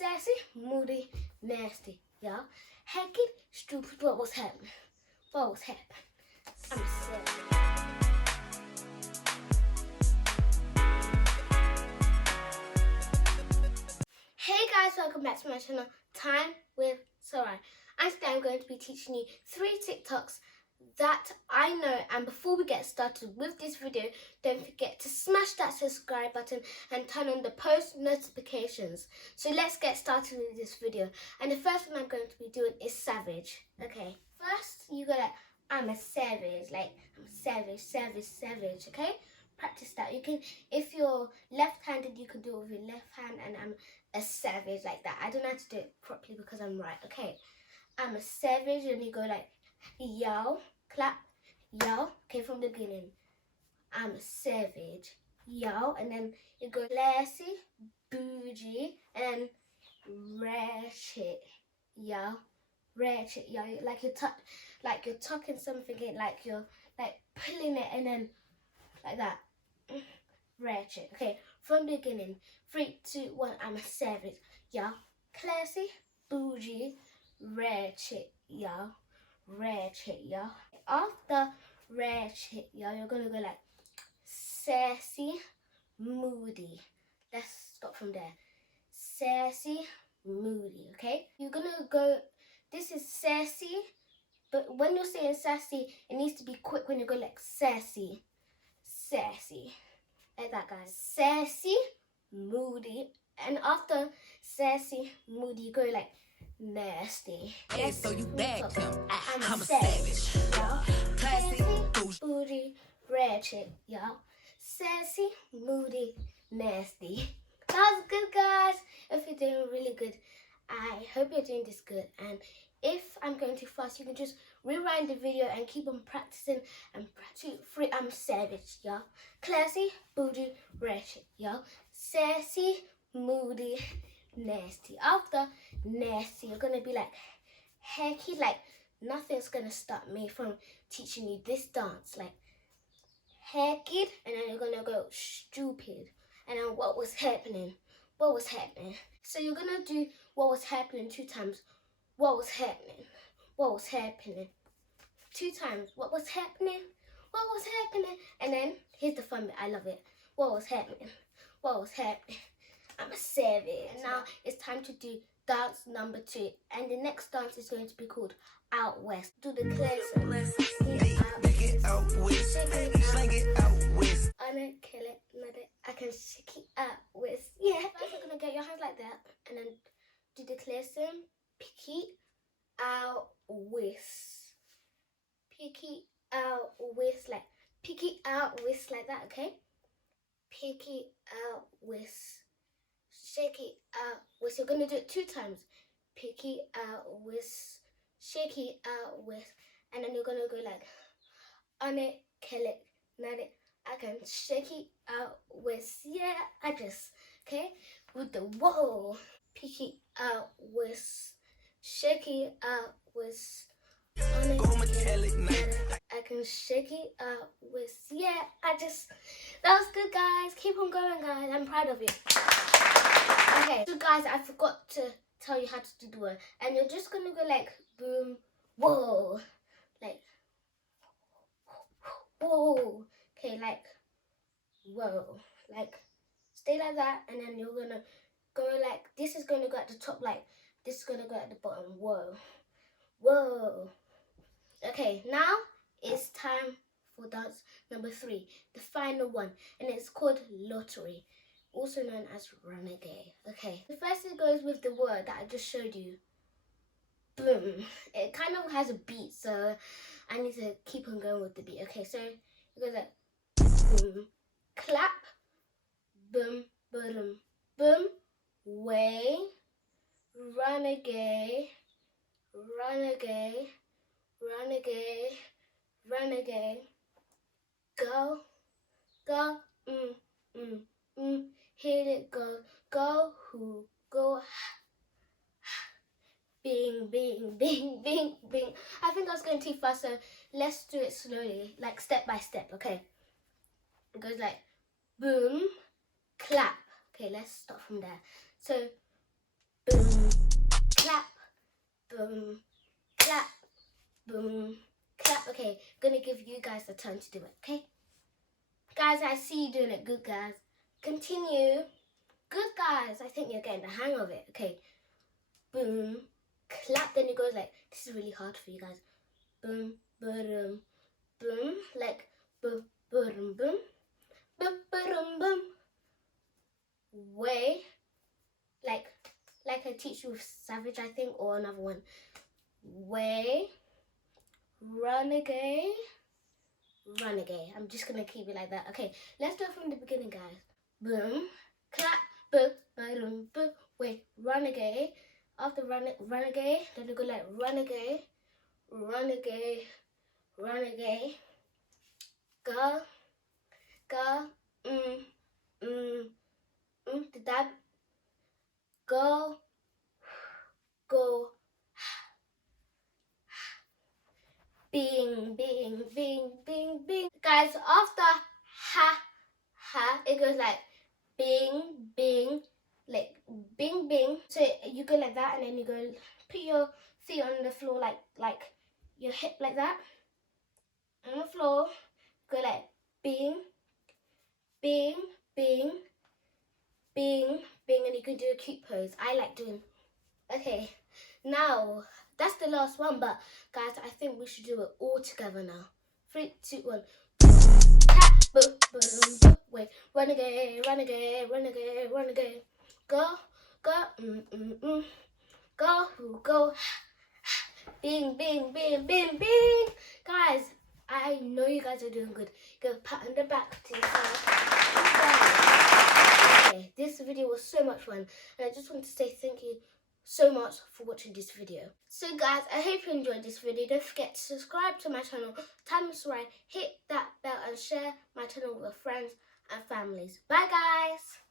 sassy, moody, nasty, y'all. Heckin', stupid, what was happening? What was happening? I'm sassy. Hey guys, welcome back to my channel, Time with Sarai. And today I'm going to be teaching you 3 TikToks that I know. And before we get started with this video, don't forget to smash that subscribe button and turn on the post notifications. So let's get started with this video. And the first one I'm going to be doing is savage. Okay, first you go like, I'm a savage, like I'm savage, savage, savage, okay? Practice that. You can, if you're left-handed, you can do it with your left hand, and I'm a savage like that. I don't know how to do it properly because I'm right. Okay, I'm a savage, and you go like yo, clap, yo. Okay, from the beginning. I'm a savage, yo, and then you go classy, bougie, and ratchet, yo, ratchet, yo. Like you're tucking something in, like you're like pulling it, and then like that. Ratchet. Okay, from the beginning. 3, 2, 1. I'm a savage, y'all. Classy, bougie, ratchet, y'all. Ratchet, y'all. After ratchet, y'all, you're gonna go like sassy, moody. Let's stop from there. Sassy, moody. Okay, you're gonna go. This is sassy, but when you're saying sassy, it needs to be quick. When you go like sassy, sassy. Like that, guys. Sassy, moody, and after sassy, moody, you go like nasty. Hey, so you bagged him. I'm a savage, savage. y'all. Classy, moody, ratchet, y'all. Sassy, moody, nasty. That was good, guys. If you're doing really good, I hope you're doing this good. And if I'm going too fast, you can just rewind the video and keep on practicing. And 2, 3, I'm savage, y'all. Classy, bougie, ratchet, y'all. Sassy, moody, nasty. After nasty, you're gonna be like hecky, like nothing's gonna stop me from teaching you this dance. Like hecky, and then you're gonna go stupid. And then what was happening? What was happening? So you're gonna do what was happening 2 times. What was happening? What was happening? 2 times. What was happening? What was happening? And then here's the fun bit. I love it. What was happening? What was happening? I'm a savage. And now it's time to do dance number 2. And the next dance is going to be called Out West. Do the cleanser. Take it out west. Slang it out west. I'm gonna kill it. I can shake it out west. Yeah. First, you're gonna get your hands like that, and then do the cleanser. Pick it out west. Pick it out west, like pick it out west like that, okay? Pick it out west. Shake it out west. You're gonna do it 2 times. Pick it out west. Shake it out west. And then you're gonna go like on it, kill it, not it. I can shake it out west. Yeah, I just, okay? With the whoa. Pick it out west. Shake it out west. On it, I can shake it out with, yeah, that was good, guys. Keep on going, guys. I'm proud of you. Okay, so guys, I forgot to tell you how to do the word. And you're just gonna go like boom, whoa, like whoa. Okay, like whoa, like stay like that, and then you're gonna go like this is gonna go at the top, like this is gonna go at the bottom. Whoa, whoa. Okay, now it's time for dance number 3, the final one, and it's called Lottery, also known as Renegade. Okay, the first it goes with the word that I just showed you. Boom. It kind of has a beat, so I need to keep on going with the beat. Okay, so it goes like boom, clap, boom, boom, boom, way, renegade, renegade, renegade, renegade, go, go, hit it, go, who, go, bing, bing, bing, bing, bing. I think I was going too fast, so let's do it slowly, like step by step, okay? It goes like boom, clap. Okay, let's start from there. So boom, boom, clap, boom, clap. Okay, gonna give you guys the turn to do it, okay? Guys, I see you doing it. Good, guys. Continue. Good, guys. I think you're getting the hang of it. Okay. Boom, clap. Then it goes like, this is really hard for you guys. Boom, boom, boom. Like, boom, boom, boom. Boom, boom, boom. Way. Like I teach you with Savage, I think, or another one. Way. Renegade. Renegade. I'm just gonna keep it like that. Okay, let's do it from the beginning, guys. Boom, clap, boom, boom, boom. Wait, renegade. After renegade, then you go like renegade, renegade, renegade. Go, go, Did that go, go? Bing, bing, bing, bing, bing. Guys, after ha, it goes like bing, bing, like bing, bing. So you go like that, and then you go put your feet on the floor, like your hip like that on the floor. Go like bing, bing, bing, bing, bing, and you can do a cute pose. I like doing. Okay, now that's the last one, but guys, I think we should do it all together now. 3, 2, 1. Tap, boom, boom, boom. Wait, renegade, renegade, renegade, renegade. Go, go, go, go. Bing, bing, bing, bing, bing. Guys, I know you guys are doing good. Give a pat on the back to yourself. Okay, this video was so much fun, and I just want to say thank you so much for watching this video. So guys, I hope you enjoyed this video. Don't forget to subscribe to my channel, Time with Sarai, hit that bell and share my channel with your friends and families. Bye guys!